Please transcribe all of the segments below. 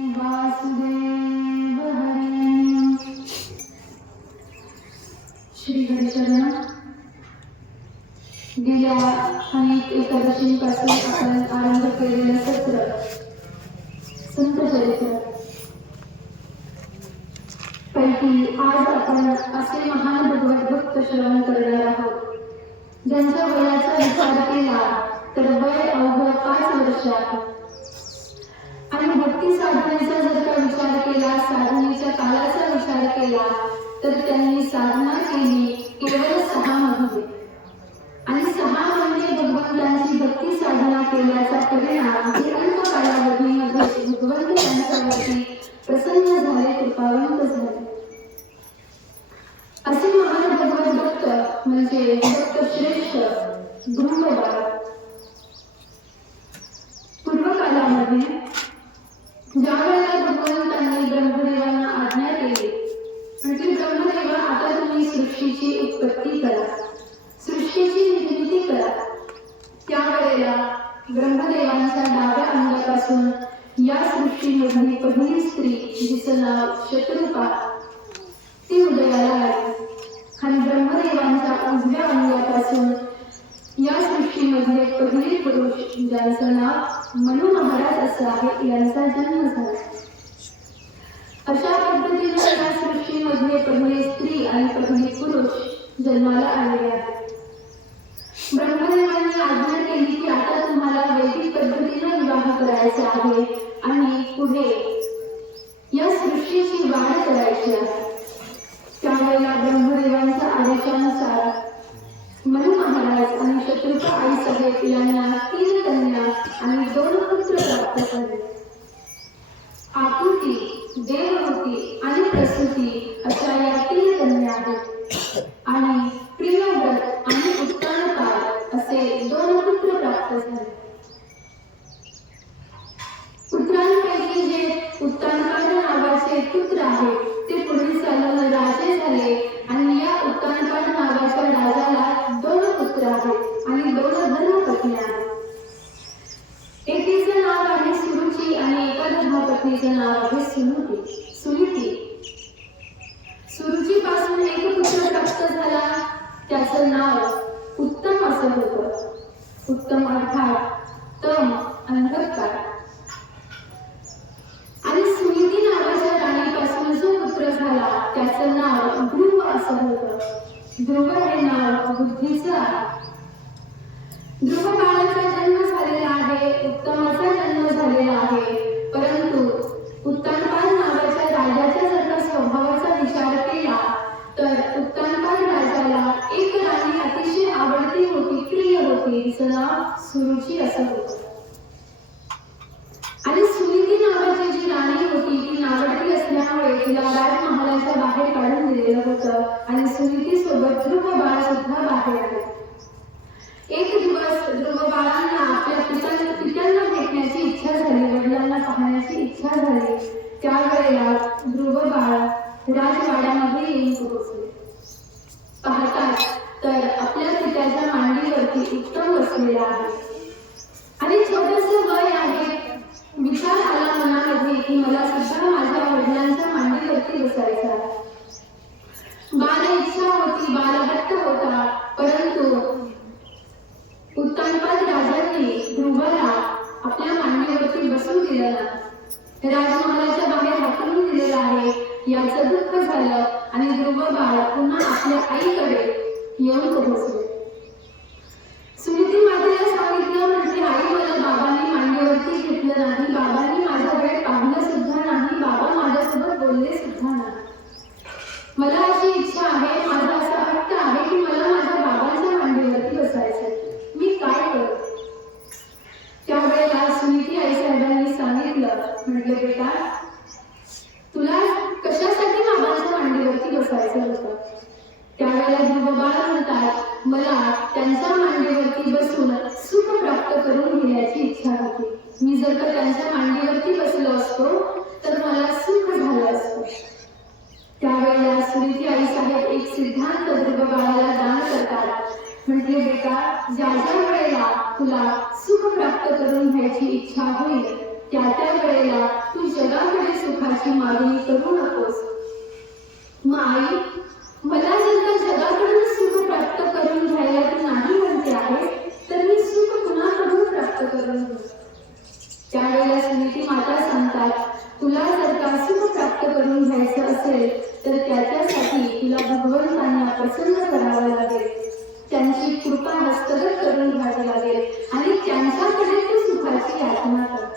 वासुदेव हरी. श्री हरिचरण. गेल्या अनेक एकादशींपासून आपण आरंभ केलेलं सत्र संत चरित्र पैकी आज आपण असे महान भगवत भक्त श्रवण करणार आहोत ज्यांच्या वयाचा विचार केला तर वय अवघड 5 वर्ष आहे. आणि भक्ती साधनेचा जर का विचार केला, साधनेच्या काळाचा विचार केला तर त्यांनी साधना केली केवळ 6 महिने. आणि 6 महिने भगवंतांची भक्ती साधना केल्याचा परिणाम हे अल्प कालावधीमध्ये भगवंत त्यांच्यावरती प्रसन्न झाले, कृपावंत झाले. असे महान भगवत भक्त म्हणजे भक्त श्रेष्ठ ध्रुवबाळ. पूर्वकालामध्ये ज्या वेळेला भगवंतांनी ब्रह्मदेवांना आज्ञा केली म्हणजे ब्रह्मदेवा आता तुम्ही सृष्टीची उत्पत्ती करा, सृष्टीची निर्मिती करा, त्यावेळेला ब्रह्मदेवांच्या डाव्या अंगापासून या सृष्टीमधली पहिली स्त्री जिचं नाव शत्रुपा ती उदयाला आली. आणि ब्रह्मदेवांच्या उजव्या अंगापासून या सृष्टीमधले पहिले पुरुष ज्यांचं नाव मनु महाराज असं आहे यांचा जन्म झाला. अशा पद्धतीने या सृष्टीमधले पहिले स्त्री आणि पहिले पुरुष जन्माला आलेले आहेत. ब्रह्मदेवांनी आज्ञा केली की आता तुम्हाला वैदिक पद्धतीने विवाह करायचा आहे आणि पुढे या सृष्टीची वाढ करायची आहे. त्यावेळेला ब्रह्मदेवांच्या आदेशानुसार मनु महाराज आणि शत्रुपा आईसाहेब यांना 3 कन्या आणि 2 पुत्र प्राप्त झाले. आकृती, देवहूती आणि प्रसूती अशा या 3 कन्या आहेत. आणि प्रियव्रत आणि उत्तानपाद असे 2 पुत्र प्राप्त झाले. पुत्रांपैकी जे उत्तानपाद नावाचे पुत्र आहेत ते पुढे चालून राजे झाले. आणि या उत्तानपाद नावाच्या राजाला 2 पुत्र आहेत आणि 2 धर्मपत्नी आहेत. एकीचं नाव आहे सुरुची आणि एका धर्मपत्नीचं नाव आहे सुनीती. सुरुची पासून एक पुत्र प्राप्त झाला, त्याचं नाव उत्तम असं होतं. उत्तम अर्थात तम, अंधकार. आणि सुनीती नावाच्या राणीपासून जो पुत्र झाला त्याचं नाव ध्रुव असं होतं. ध्रुव हे नाव बुद्धीचं आहे. ध्रुव बाळाचा जन्म झालेला आहे, उत्तमाचा जन्म झालेला आहे. परंतु उत्तानपाद नावाच्या राजाच्या जर का स्वभावाचा विचार केला तर उत्तानपाद राजाला एक राणी अतिशय आवडती होती, प्रिय होती, तिचं नाव सुरुची असं होतं. आणि सुनीती नावाची जी राणी होती ती नावडती असल्यामुळे तिला राजमहालाच्या बाहेर काढून दिलेलं होतं. आणि सुनीती सोबत ध्रुव बाळ सुद्धा बाहेर आले. एक दिवस ध्रुव बाळांना आपल्या पित्यांना भेटण्याची इच्छा झाली, वडिलांना पाहण्याची इच्छा झाली. त्यावेळेला ध्रुव बाळ राजवाड्यामध्ये येऊन पोहोचले. पाहतात तर आपल्या पित्याच्या मांडीवरती उत्तम बसलेला आहे. आणि छोटंसं वय आहे. विचार आला मनामध्ये की मला सुद्धा माझ्या वडिलांच्या मांडीवरती बसायचं आहे. बाल इच्छा होती, बाल हट्ट होता. परंतु उत्तानपाद राजांनी ध्रुवाला आपल्या मांडीवरती बसू दिलं नाही. राजमहालाच्या बाहेर हाकलून दिलेलं आहे याचं दुःख झालं आणि ध्रुव बाळ पुन्हा आपल्या आईकडे येऊन पोहोचले. सुनीती मातेला सांगितलं म्हणजे आई मला बाबांनी मांडीवरती घेतलं नाही, बाबांनी माझ्याकडे पाहिलं सुद्धा नाही, बाबा माझ्यासोबत बोलले सुद्धा नाही. मला अशी इच्छा आहे, माझा असा हट्ट आहे की मला माझ्या बाबांच्या मांडीवरती बसायचं, मी काय करू? त्यावेळेला सुनीती आईसाहेबांनी सांगितलं, म्हटलं बेटा तुला कशासाठी बाबांच्या मांडीवरती बसायचं होतं? त्यावेळेला ध्रुव बाळ म्हणतात मला त्यांच्या मांडीवरती बसून सुख प्राप्त करून घेण्याची इच्छा होती. मी जर का त्यांच्या मांडीवरती बसलो असतो तर मला सुख झालं असतं. त्यावेळेला सुनीती आईसाहेब एक सिद्धांत ध्रुव बाळाला दान करतात. म्हटले बेटा ज्या वेळेला तुला सुख प्राप्त करून घ्यायची इच्छा होईल त्या वेळेला तू जगाकडे सुखाची मागणी करू नकोस. मग आई, मला जर का जगाकडून सुख प्राप्त करून घ्यायला तू नाही म्हणते आहे, तर मी सुख कुणाकडून प्राप्त करून घेऊ? त्यावेळेला सुनीती माता सांगतात, तुला जर का सुख प्राप्त करून घ्यायचं असेल तर त्याच्यासाठी तुला भगवंतांना प्रसन्न करावं लागेल, त्यांची कृपा हस्तगत करून घ्यावी लागेल आणि त्यांच्याकडे तू सुखाची याचना कर.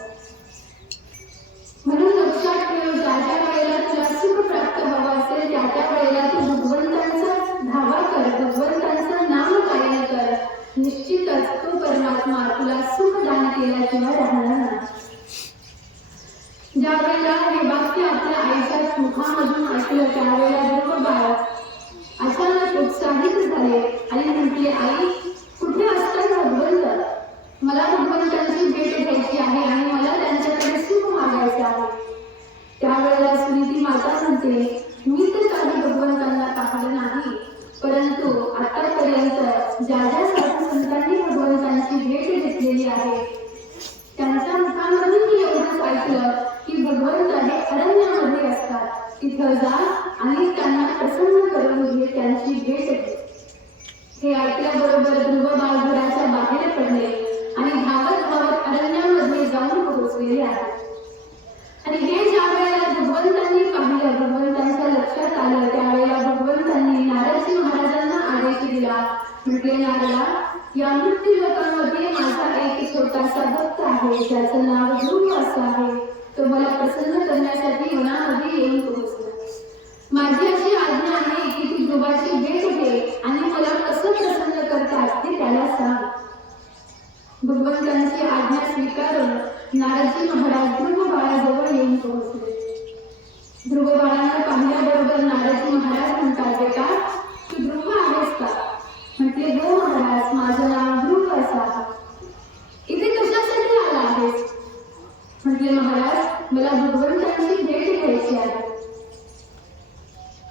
म्हणून लक्षात ठेव, ज्या ज्या वेळेला तुला सुख प्राप्त हवं असेल त्या त्या वेळेला तू भगवंतांचा धावा कर, भगवंतांचं नाम गायन कर. निश्चितच तो परमात्मा तुला सुख दान केल्याशिवाय राहणार नाही. ज्या वेळेला हे वाक्य आपल्या आईच्या मुखामधून ऐकलं त्यावेळेला ध्रुव बाळ अचानक उत्साहित झाले आणि म्हटले, आई, कुठे असतात भगवंत? मला भगवंतांची भेट घ्यायची आहे आणि मला त्यांच्याकडे सुख मागायचं आहे. त्यावेळेला सुनीती माता म्हणते, मी तर काही भगवंतांना पाहिलं नाही, परंतु आतापर्यंत ज्या ज्या साधू संतांनी भगवंतांची भेट घेतलेली आहे त्यांच्या मुखामधून मी एवढंच ऐकलं की भगवंत हे अरण्यामध्ये असतात, तिथं जा आणि त्यांना प्रसन्न करून घे, त्यांची भेट घे. हे ऐकल्याबरोबर ध्रुव बाळ घराच्या बाहेर पडले आणि धावत धावत अरण्यामध्ये जाऊन पोहोचलेले आहे. आणि हे ज्या वेळेला भगवंतांनी पाहिलं, भगवंतांच्या लक्षात आलं, त्यावेळेला भगवंतांनी नारदजी महाराजांना आदेश दिला. म्हटले, नारदा, या मृत्यू लोकांमध्ये माझा एक छोटासा भक्त आहे, ज्याचं नाव ध्रुव असं आहे. तो मला प्रसन्न करण्यासाठी मनामध्ये येऊन पोहोचला. माझी अशी आज्ञा आहे की तू ध्रुवाची भेट घे आणि मला कसं प्रसन्न करतात ते त्याला सांग. भगवंतांची आज्ञा स्वीकारून नारदजी महाराज ध्रुव बाळाजवळ येऊन पोहोचले. ध्रुव बाळांना पाहिल्याबरोबर नारदजी महाराज म्हणतात, बेटा, तू ध्रुव आहेस का? म्हटले, हो महाराज, माझं नाव ध्रुव असं आहे. इथे कशासाठी आला आहेस? म्हटले, महाराज, मला भगवंतांची भेट घ्यायची आहे.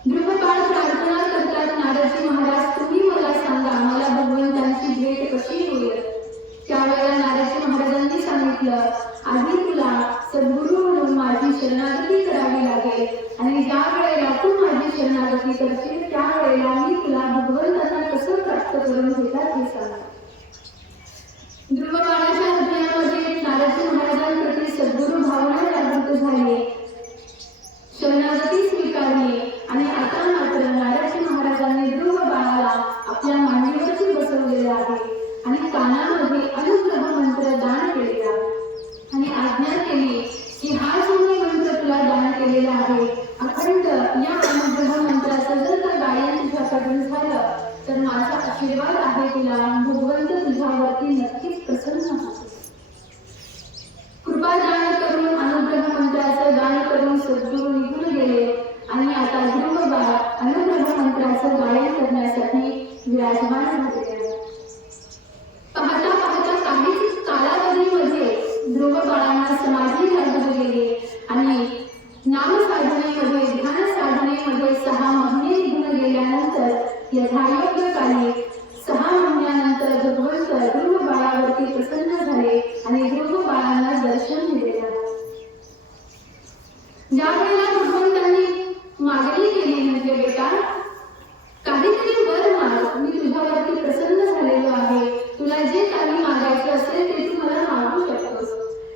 ध्रुव बाळ प्रार्थना करतात, नारदजी महाराज, तुम्ही मला सांगा, मला भगवंतांची भेट कशी होईल? त्यावेळेला नारदजी महाराजांनी सांगितलं, आधी तुला सद्गुरू म्हणून माझी शरणागती करावी लागेल आणि ज्या वेळेला तू माझी शरणागती करशील त्यावेळेला मी तुला भगवंतांना कसं प्राप्त करून घेतात हे सांग. ध्रुव बाळाच्या हृदयामध्ये नारदजी महाराजांप्रती सद्गुरू भावना जागृत झाली, शरणागती स्वीकारली आणि आता मात्र नारदजी महाराजांनी ध्रुव बाळाला आपल्या मांडीवरती बसवलेले आहे आणि कानामध्ये अनुग्रह मंत्र दान केलेला आणि आज्ञा केली की हा जो मी मंत्र तुला दान केलेला आहे, अखंड या अनुग्रह मंत्राचं जर का गायन तुझ्याकडून झालं तर माझा आशीर्वाद आहे तुला, भगवंत तुझ्यावरती नक्कीच प्रसन्न होतो. कृपा दान करून, अनुग्रह मंत्राचं दान करून सद्गुरू निघून गेले आणि आता ध्रुव बाळ अनुग्रह मंत्राचं गायन करण्यासाठी विराजमान झाले. पाहता पाहता काहीच कालावधीमध्ये ध्रुव बाळांना समाधी लागून गेली आणि नाम साधनेमध्ये, ध्यान साधनेमध्ये 6 महिने निघून गेल्यानंतर यथायोग्य काली 6 महिन्यानंतर भगवंत ध्रुव बाळावरती प्रसन्न झाले आणि ध्रुव बाळांना दर्शन दिले. ज्या वेळेला भगवंतांनी मागणी केली, म्हणजे बेटा, काहीतरी वर माग, मी तुझ्यावरती प्रसन्न झालेलो आहे, तुला जे काही मागायचं असेल ते तू मला मागू शकतोस.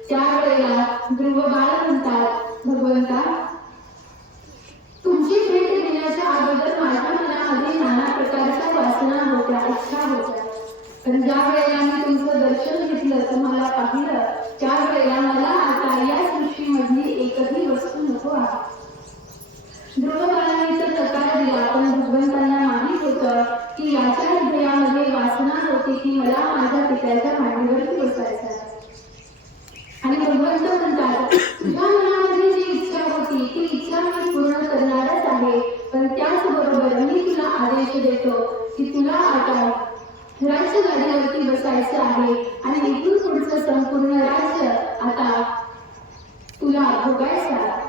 त्यावेळेला ध्रुव बाळ म्हणतात, भगवंता, तुमची भेट घेण्याच्या अगोदर माझ्या मनामध्ये नाना प्रकारच्या वासना होत्या, इच्छा होत्या, पण ज्या वेळेला मी तुमचं दर्शन घेतलं, तुम्हाला पाहिलं, त्यावेळेला मला आता या सृष्टीमधली एकही वस्तू नको आहे. ध्रुव बाळांनी तर नकार दिला, पण भगवंतांना माहित होतं की याच्या हृदयामध्ये वासना होती की मला माझ्या पित्याच्या मांडीवरती बसायचं आहे. आणि भगवंत म्हणतात, तुझ्या मनामध्ये जी इच्छा होती ती इच्छा मी पूर्ण करणारच आहे, पण त्याचबरोबर मी तुला आदेश देतो की तुला आता राज्य गाडीवरती बसायचं आहे आणि इथून पुढचं संपूर्ण राज्य आता तुला भोगायचं आहे.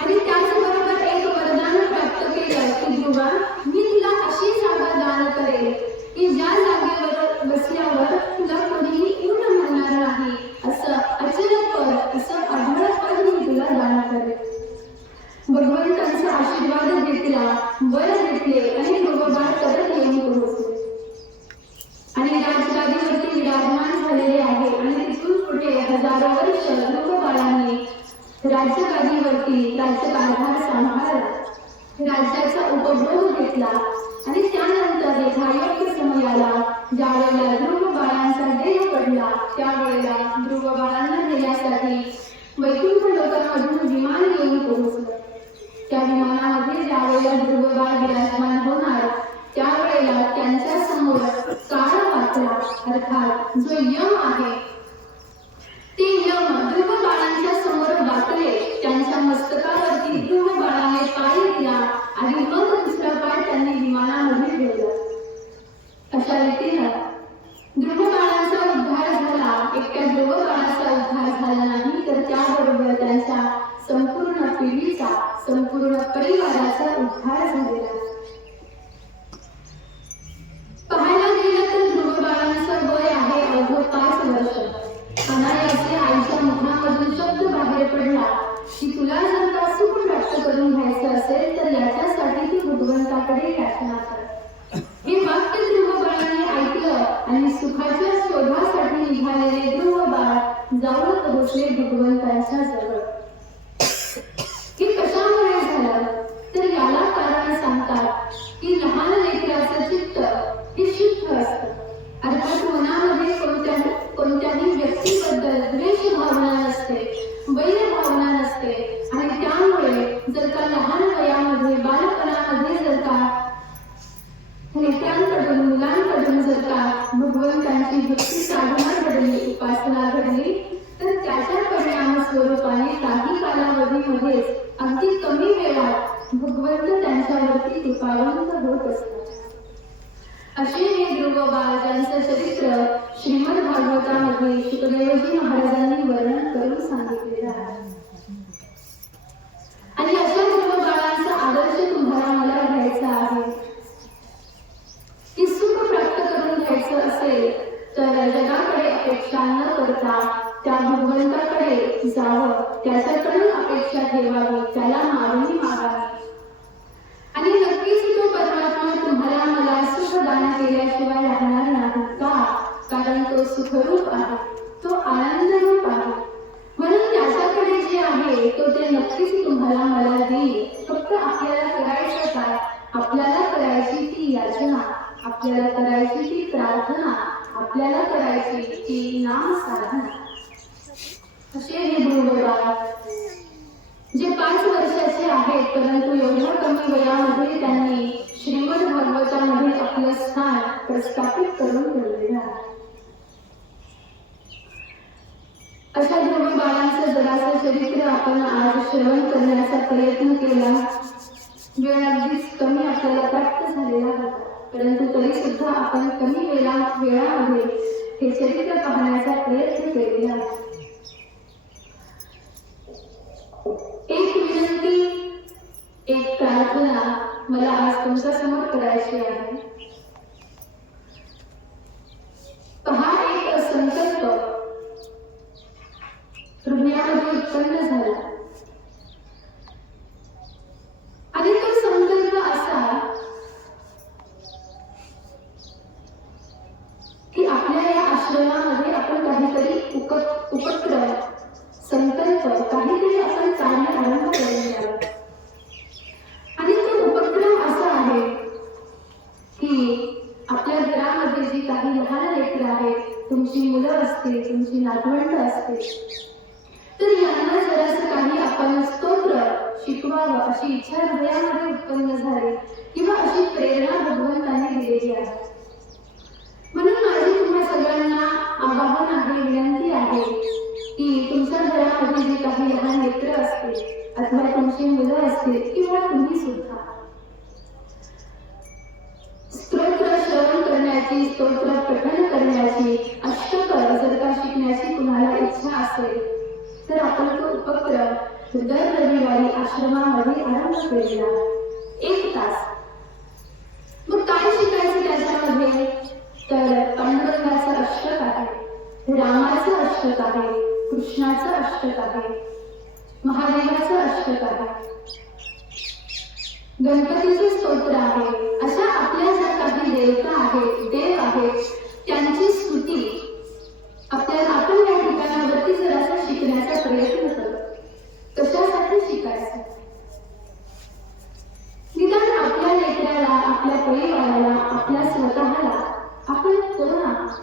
आणि त्याचबरोबर एक वरदान प्राप्त केलं की ध्रुवा, मी तुला अशी जागा दान करेल की ज्या जागेवर बसल्यावर तुला कोणीही उठ म्हणणार नाही, असं अचलपद, असं आढळपद मी तुला दान करेल. राज्यगादीवरती राज्यकारभार सांभाळला, राज्याचा उपभोग घेतला आणि त्यानंतर यथायोग्य समयाला ज्या वेळेला ध्रुव बाळांचा देह पडला त्यावेळेला ध्रुव बाळांना नेण्यासाठी वैकुंठ लोकांमधून विमान येऊन पोहोचलं. त्या विमानामध्ये ज्या वेळेला ध्रुव बाळ विराजमान होणार त्यावेळेला त्यांच्या समोर काळा वाचला अर्थात जो यम आहे ते यम ध्रुव बाळांच्या समोर वाकले. त्यांच्या मस्तकावरती ध्रुव बाळाने पाय दिला आणि मग दुसरा पाय त्यांनी विमानामध्ये ठेवला. अशा रीतीनं ध्रुव बाळांचा उद्धार झाला. एकट्या ध्रुव बाळाचा उद्धार झाला नाही तर त्याबरोबर त्यांच्या संपूर्ण पिढीचा संपूर्ण परिवाराचा उद्धार झालेला. पाहायला गेलं तर ध्रुव बाळांचं वय आहे अवघं 5 वर्ष. अनायासे आईच्या मुखामधून शब्द बाहेर पडला की तुला जर का सुख प्राप्त करून घ्यायचं असेल तर याच्यासाठी ती भगवंताकडे याचना कर. हे वाक्य ध्रुव बाळाने ऐकलं आणि सुखाच्या शोधासाठी निघालेले ध्रुव बाळ जाऊन पोहोचले भगवंतांच्या जवळ. हे कशामुळे झालं तर याला कारण सांगतात की लहान लेकराचं चित्त हे शुद्ध असतं. अर्थात मनामध्ये कोणत्याही व्यक्तीबद्दल द्वेष भावना नसते, वैर भावना नसते आणि त्यामुळे जर का लहान वयामध्ये बालपणामध्ये जर का लेकरांकडून मुलांकडून जर का भगवंतांची भक्ती साधना घडली, उपासना घडली तर त्याच्या परिणाम स्वरूपाने काही कालावधीमध्येच अगदी कमी वेळात भगवंत त्यांच्यावरती कृपावंत होत असतात. असे हे ध्रुव बाळ ज्यांचं चरित्र श्रीमद भागवतामध्ये शुकदेवजी महाराजांनी वर्णन करून सांगितलेलं आहे. आणि अशा ध्रुव बाळांचा आदर्श तुम्हाला मला घ्यायचा आहे की सुख प्राप्त करून घ्यायचं असेल तर जगाकडे अपेक्षा न करता त्या भगवंताकडे जावं, त्याच्याकडून अपेक्षा ठेवावी, त्याला मागणी मागावी आणि नक्कीच तो परमात्मा तुम्हाला मला सुख दान केल्याशिवाय राहणार नाही. का? कारण तो सुखरूप आहे, तो आनंदरूप आहे. म्हणून त्याच्याकडे जे आहे तो ते नक्कीच तुम्हाला मला देईल. फक्त आपल्याला करायचं काय? आपल्याला करायची ती याचना, आपल्याला करायची ती प्रार्थना, आपल्याला करायची ती नाम साधना. असे हे ध्रुव बाळ जे 5 वर्षाचे आहेत परंतु एवढ्या कमी वयामध्ये त्यांनी श्रीमद भागवतामध्ये आपलं स्थान प्रस्थापित करून ठेवलेलं आहे. अशा ध्रुव बाळांचं जराचं चरित्र आपण आज श्रवण करण्याचा प्रयत्न केला. वेळ अगदीच कमी आपल्याला प्राप्त झालेला होता परंतु तरी सुद्धा आपण कमी वेळामध्ये हे चरित्र पाहण्याचा प्रयत्न केलेला आहे. एक विनंती, एक प्रार्थना मला आज तुमच्या समोर करायची आहे. पहा, एक संकल्प हृदयामध्ये उत्पन्न झाला आणि तो संकल्प असा की आपल्या या आश्रमामध्ये आपण काहीतरी उपक्रम संकल्प काहीतरी आपण कार्य आरंभ करूया. आणि तो उपक्रम असा आहे की आपल्या घरामध्ये जी काही लहान लेकरं आहेत, तुमची मुलं असतील, तुमची नातवंड असतील तर यांना जरासं काही आपण स्तोत्र शिकवावं अशी इच्छा हृदयामध्ये उत्पन्न झाली किंवा अशी प्रेरणा भगवंताने दिलेली आहे. म्हणून माझी तुम्हा सगळ्यांना आवाहन आहे, विनंती आहे की तुमच्या घरामध्ये जे काही लहान लेकरं असतील अथवा तुमची मुलं असतील किंवा तुम्ही सुद्धा स्तोत्र श्रवण करण्याची, स्तोत्र पठण करण्याची, अष्टकर जर का शिकण्याची तुम्हाला इच्छा असेल तर आपण तो उपक्रम दर रविवारी आश्रमामध्ये आरंभ केलेला 1 तास. मग काय शिकायचं त्याच्यामध्ये तर पांडुरंगाचं अष्टक आहे, रामाचं अष्टक आहे, कृष्णाचं अष्टक आहे, महादेवाचं अष्टक आहे, गणपतीचे स्तोत्र आहे. अशा आपल्या ज्या काही देवता आहेत, देव आहेत त्यांची स्तुती आपल्याला आपण या ठिकाणावरती जरासा शिकण्याचा प्रयत्न करतो. शिकायचं. निदान आपल्या लेकराला, आपल्या परिवाराला, आपल्या स्वतःला आपण कोण आहात?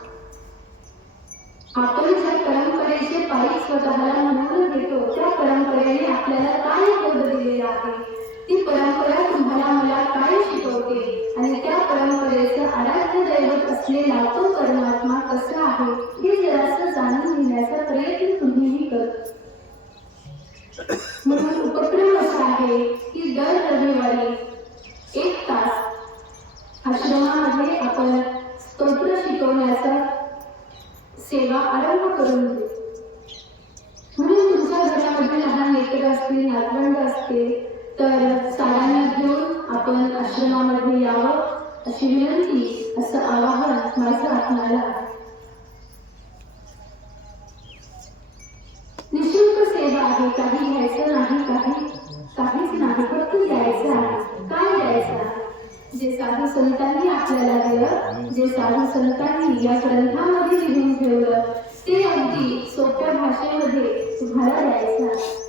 आपण ज्या परंपरेचे पायी स्वतःला म्हणून घेतो त्या परंपरेने आपल्याला काय बोध दिलेला आहे? ती परंपरा तुम्हाला मला काय शिकवते आणि त्या परंपरेचं आराध्य दैवत असलेला तो परमात्मा कसा आहे हे जरासं जाणून घेण्याचा प्रयत्न तुम्हीही करतो. म्हणून उपक्रम असा आहे की दर रविवारी 1 तास आश्रमामध्ये आपण स्तोत्र शिकवण्याचा सेवा आरंभ करून देऊ. म्हणून तुमच्या घरामध्ये लहान लेकरं असतील, नातवंड असतील तर साड्यांना घेऊन आपण आश्रमामध्ये यावं अशी विनंती, असं आवाहन माझं आपणाला आहे. निशुल्क सेवा आहे, काही घ्यायचं नाही, काहीच नाही, फक्त द्यायचं आहे. काय द्यायचं आहे? जे साधू संतांनी आपल्याला दिलं, जे साधू संतांनी या ग्रंथामध्ये लिहून ठेवलं ते अगदी सोप्या भाषेमध्ये तुम्हाला द्यायचं आहे.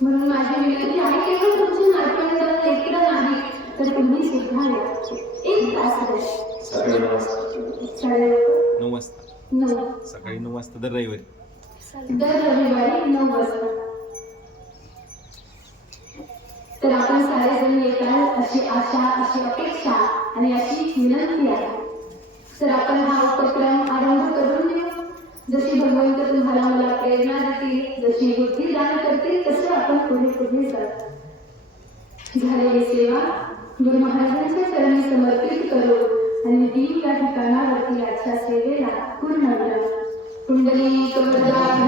म्हणून माझी विनंती आहे की जर तुमचे नातवंड लेकरं नाही तर तुम्ही सुद्धा या. 1 तास सकाळी 9 वाजता. 9 सकाळी 9 वाजता दर रविवारी 9 वाजता. तर आपण सारेजण येताल अशी आशा, अशी अपेक्षा आणि अशी विनंती आहे. तर आपण हा उपक्रम आरंभ करून देऊ. जशी भगवंत तुम्हाला मला प्रेरणा देतील, जशी बुद्धी दान करतील तसं आपण पुढे जाऊ. झालेली सेवा गुरु महाराजांच्या चरणी समर्पित करू आणि देव या ठिकाणावरती आजच्या सेवेला पूर्ण करू. कुंडली कवरदा